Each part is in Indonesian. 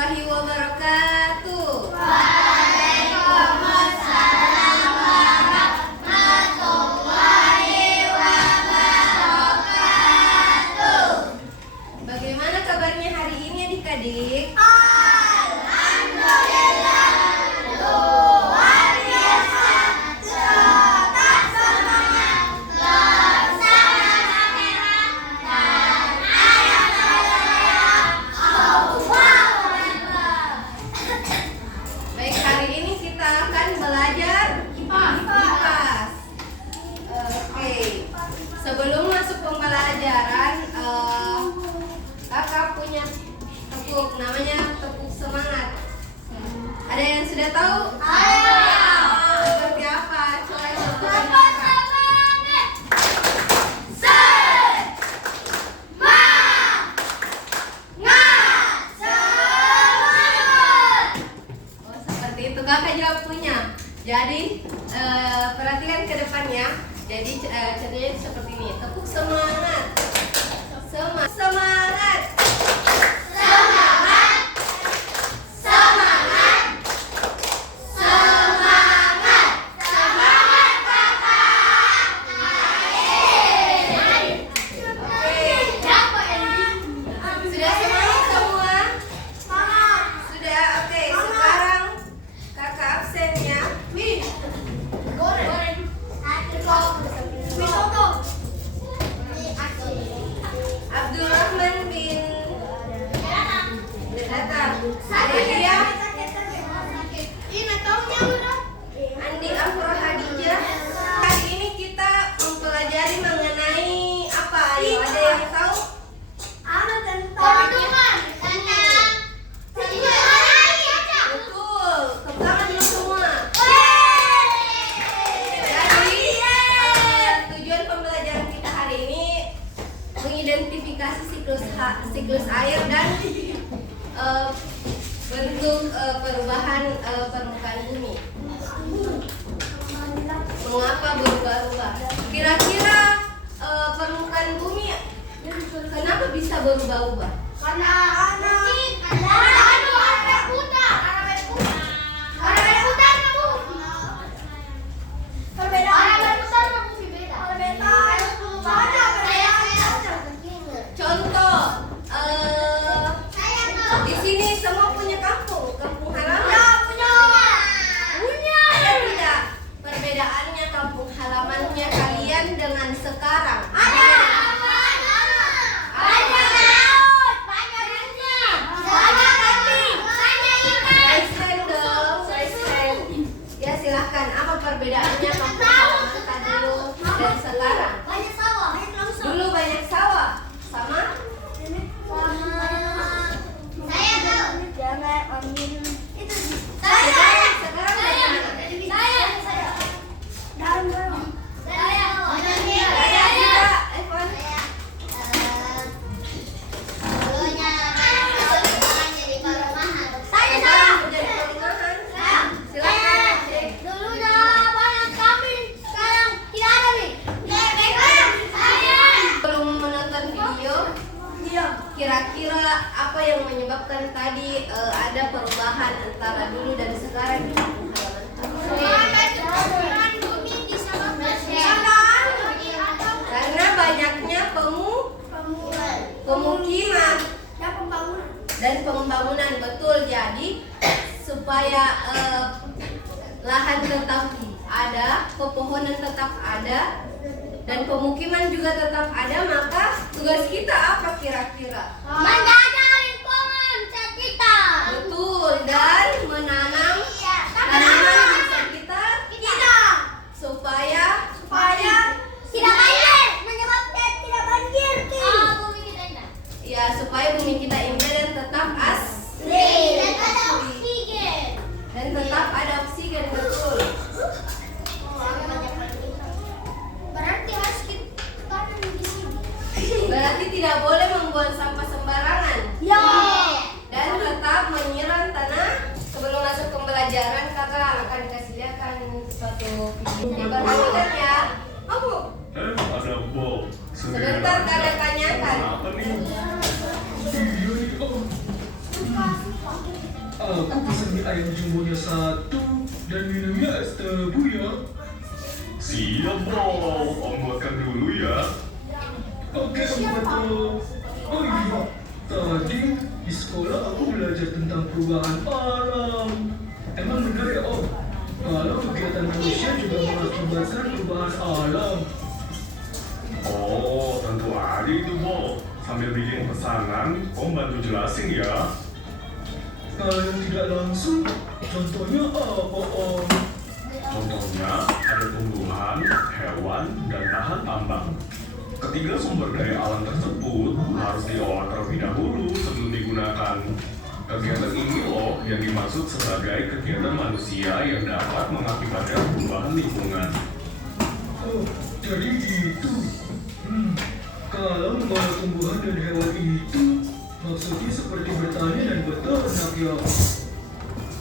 warahmatullahi wabarakatuh. Waalaikumsalam warahmatullahi wabarakatuh. Bagaimana kabarnya hari ini adik-adik? Alhamdulillah, luar biasa. Tetap semangat bersama kamera dan ayah saya. Allahu Akbar. Baik, hari ini kita akan belajar IPAS. Oke. Sebelum masuk pembelajaran, kakak punya tepuk, namanya tepuk semangat. Ada yang sudah tahu? Ayo. Seperti apa? Coba lakukan Tetap kakak. semangat. Semangat. Semangat. Oh, seperti itu kakak juga punya. Jadi perhatikan ke depannya. Jadi contohnya seperti ini. Tepuk semangat. Semangat. Semangat. Semangat. Semangat. Semangat. Semangat kakak. Oke. Siapa yang Sudah semangat semua? semangat? Sudah. Oke. Sekarang kakak absen ya. Goreng. Soto. Abdurrahman bin datang. Ada dia. Ini taunya udah. Andi Afro Hadijah. Hari ini kita mempelajari mengenai apa? Ayo, ada yang tahu? Apa tentang tentang Betul. Tepuk tangan dulu semua. Jadi tujuan pembelajaran kita hari ini mengidentifikasi siklus air dan bentuk perubahan permukaan bumi. Mengapa berubah-ubah? Kira-kira permukaan bumi kenapa bisa berubah-ubah? Karena ada putih. Contoh, di sini semua punya kampung halaman. Ada tidak perbedaannya kampung halamannya kalian dengan sekarang? Raise hand dong, raise hand. Ya silahkan. Apa perbedaannya kampung halaman dulu dan sekarang? Dulu banyak sawah, sama? Sekarang bagaimana? Ada juga, Evan. Sekarang menjadi perumahan. Silahkan cek. Dulunya banyak kambing, sekarang tidak ada nih. Belum menonton video, kira-kira apa yang menyebabkan tadi ada perubahan antara dulu dan sekarang di kampung halaman kamu? Karena banyaknya pemukiman dan pembangunan, betul. Jadi supaya lahan tetap ada, pepohonan tetap ada, dan pemukiman juga tetap ada, maka tugas kita apa kira-kira? Menjaga lingkungan sekitar. Betul, dan menanam tanaman di sekitar supaya tidak banjir, menyebabkan tidak banjir. Bumi kita indah. ya supaya bumi kita indah dan tetap Dan ada oksigen. dan tetap ada oksigen, betul. Berarti harus kita tanam di sini. Berarti tidak boleh membuang sampah sembarangan. Aku pesan mie ayam jumbonya 1 dan minumnya es tebu ya. Siap, Bol. Om buatkan dulu ya. Oke, Om Betul. Oh iya, tadi di sekolah aku belajar tentang perubahan alam. Emang benar ya, Om? Kalau kegiatan manusia juga mengakibatkan perubahan alam. Oh, tentu ada itu, Bol. Sambil bikin pesanan, Om bantu jelasin ya. Kalau yang tidak langsung, contohnya apa, Om? Contohnya, ada tumbuhan, hewan, dan bahan tambang. Ketiga sumber daya alam tersebut harus diolah terlebih dahulu sebelum digunakan. Kegiatan ini loh yang dimaksud sebagai kegiatan manusia yang dapat mengakibatkan perubahan lingkungan. Oh, jadi itu. Kalau mengolah tumbuhan dan hewan itu, maksudnya seperti bertani dan beternak ya.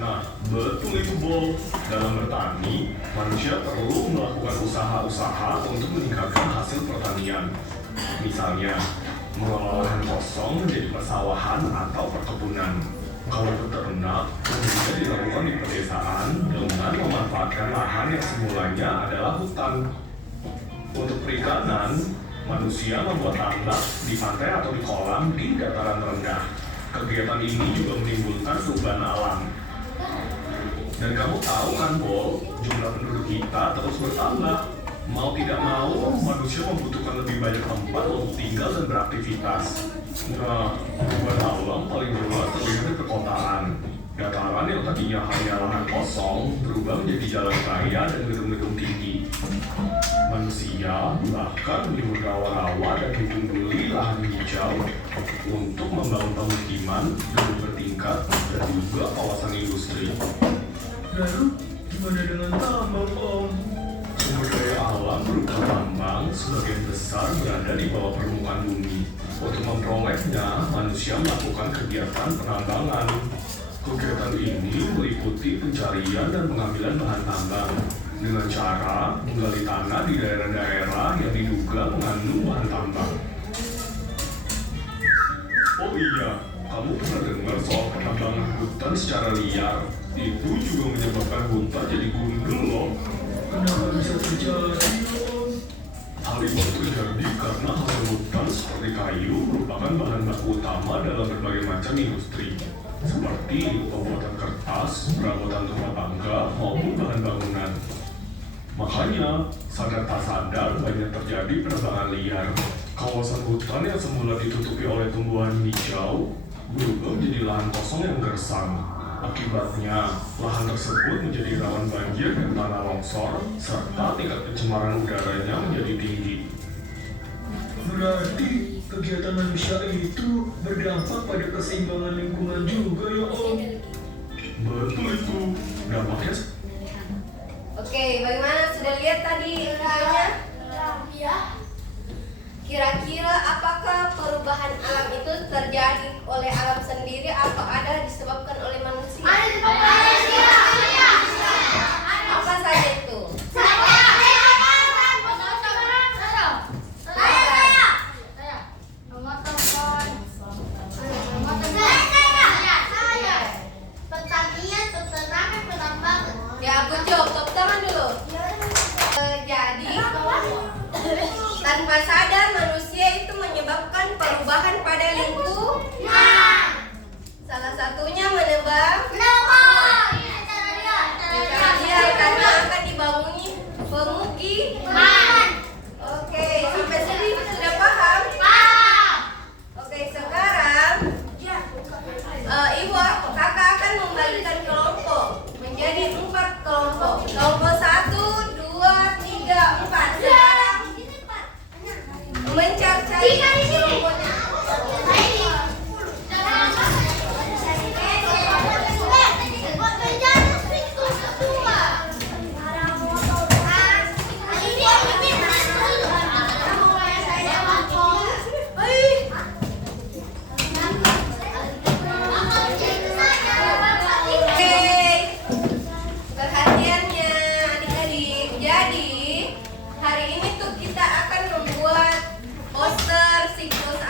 Nah, betul itu, Bol. Dalam bertani, manusia perlu melakukan usaha-usaha untuk meningkatkan hasil pertanian. Misalnya, mengolah lahan kosong menjadi persawahan atau perkebunan. Kalau beternak, bisa dilakukan di pedesaan dengan memanfaatkan lahan yang semulanya adalah hutan. Untuk perikanan, manusia membuat tambak di pantai atau di kolam di dataran rendah. Kegiatan ini juga menimbulkan perubahan alam. Dan kamu tahu kan, Bol, jumlah penduduk kita terus bertambah. Mau tidak mau, manusia membutuhkan lebih banyak tempat untuk tinggal dan beraktivitas. Nah, perubahan alam paling jelas terlihat di perkotaan. Dataran yang tadinya hanya lahan kosong berubah menjadi jalan raya dan gedung-gedung tinggi. Manusia bahkan menyebut rawa-rawa dan hidung beli lahan hijau untuk membangun pemukiman, gedung bertingkat, dan juga kawasan industri. Lalu, gimana dengan tambang, Om? Sumber daya alam berupa tambang sebagian besar berada di bawah permukaan bumi. Untuk memperolehnya, manusia melakukan kegiatan penambangan. Kegiatan ini meliputi pencarian dan pengambilan bahan tambang dengan cara menggali tanah di daerah-daerah yang diduga mengandung bahan tambang. Oh iya, kamu pernah dengar soal penambangan hutan secara liar? Itu juga menyebabkan hutan jadi gundul loh. Kenapa bisa terjadi, Om? Hal itu terjadi karena hasil hutan seperti kayu merupakan bahan baku utama dalam berbagai macam industri, seperti pembuatan kertas, perabotan rumah tangga, maupun bahan bangunan. Makanya, sadar tak sadar banyak terjadi penebangan liar. Kawasan hutan yang semula ditutupi oleh tumbuhan hijau berubah menjadi lahan kosong yang gersang. Akibatnya, lahan tersebut menjadi rawan banjir dan tanah longsor, serta tingkat pencemaran udaranya menjadi tinggi. Berarti kegiatan manusia itu berdampak pada keseimbangan lingkungan juga ya, Om? Betul itu. Dampaknya Oke, bagaimana? Sudah lihat tadi infonya? Ya. Kira-kira apakah perubahan alam itu terjadi oleh alam sendiri atau ada disebabkan oleh manusia? Apa saja itu? Ya, aku jawab. Tepuk tangan dulu. Jadi, tanpa sadar manusia itu menyebabkan perubahan pada lingkungan. Salah satunya menebang liar karena akan dibangunnya pemukiman. Oke, sampai sini sudah paham? Oke, sekarang ibu kakak akan membagikan kelompok menjadi 4 kelompok. Kelompok 1, 2, 3, 4. Sekarang mencari kelompoknya. Perhatiannya adik-adik. Jadi hari ini tuh kita akan membuat poster siklus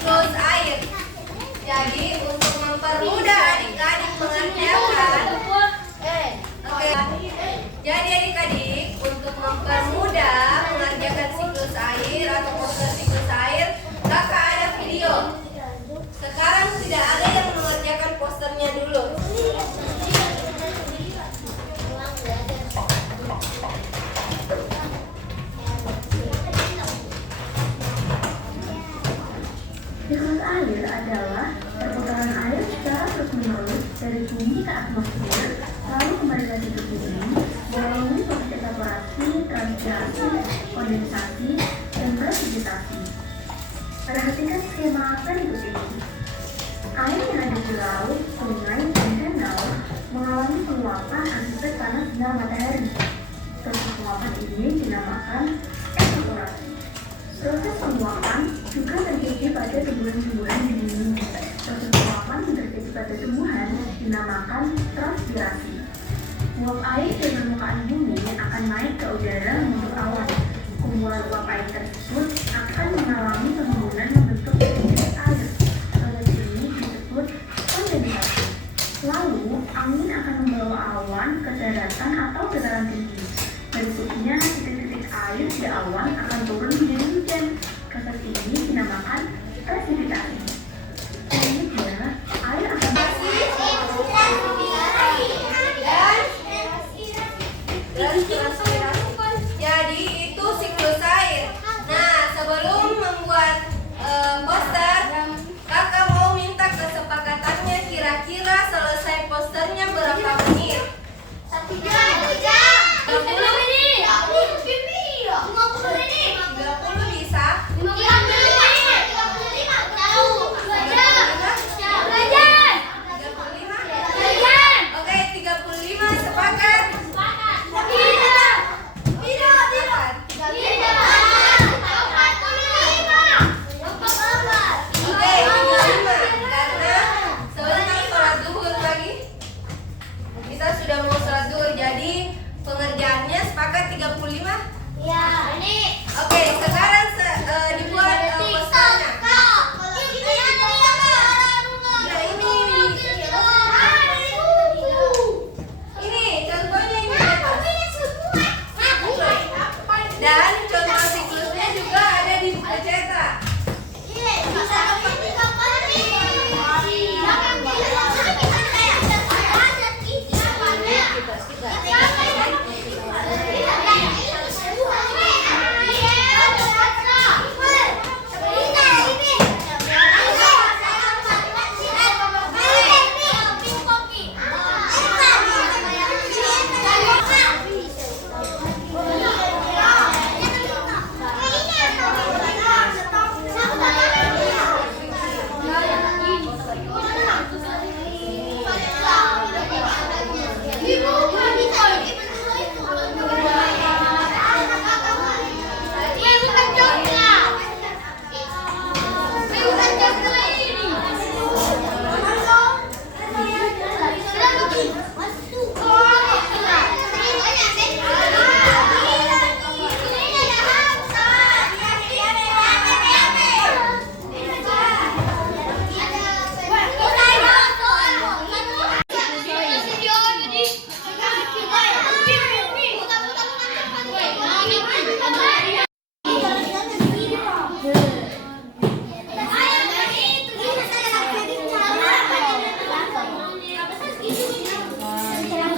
siklus air. Jadi untuk mempermudah adik-adik mengerjakan, jadi adik-adik untuk mempermudah mengerjakan siklus air atau poster siklus air, kakak ada video. Sekarang tidak ada yang mengerjakan posternya dulu. Siklus air adalah perputaran air secara terus-menerus dari bumi ke atmosfer, lalu kembali lagi ke bumi, melalui proses evaporasi, transpirasi, kondensasi, dan presipitasi. Perhatikan skema berikut ini. Air yang ada di laut, sungai, dan danau mengalami penguapan akibat panas sinar matahari. Proses penguapan ini dinamakan evaporasi. Proses penguapan juga terjadi pada tumbuhan-tumbuhan di bumi. Proses penguapan yang terjadi pada tumbuhan dinamakan transpirasi. Uap air dari permukaan bumi akan naik ke udara membentuk awan. Kumpulan uap air tersebut akan mengalami penimbunan membentuk titik air. Proses ini disebut kondensasi. Lalu, angin akan membawa awan ke daratan atau dataran tinggi. Berikutnya, titik-titik air di awan akan turun menjadi hujan. Proses ini dinamakan presipitasi. Selanjutnya, air akan Jadi itu siklus air. Nah, sebelum membuat poster, kakak mau minta kesepakatannya kira-kira selesai posternya berapa menit? 1 jam. 30 menit. 50 menit. 30 bisa? 35 tahu. 2 jam. 2 jam. 35? Oke, 35 sepakat? Oke, 35. Karena sebentar sholat zuhur lagi. Kita sudah mau sholat zuhur, jadi pengerjaannya sepakat 35. Ya, ini. Oke, sekarang dibuat posternya. Ini contohnya ini di atas. Dan contoh siklusnya juga ada di buku cetak.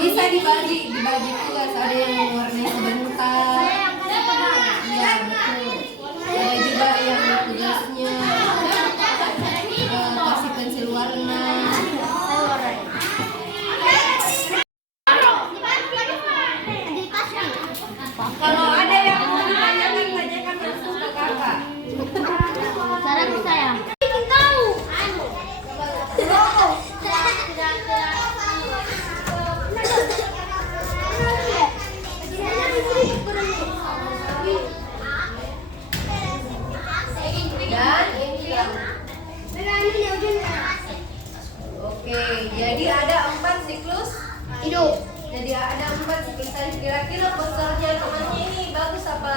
Bisa dibagi tugas, ada yang warnanya sebentar. Iya, betul. Ada juga yang tugasnya kasih pensil warna. Kalau ada yang mau ditanyakan, tanyakan langsung ke kakak. Sekarang saya. Dan ini yang oke, jadi ada 4 siklus Hidup. Jadi ada 4 siklus. Kira-kira posternya temannya ini bagus apa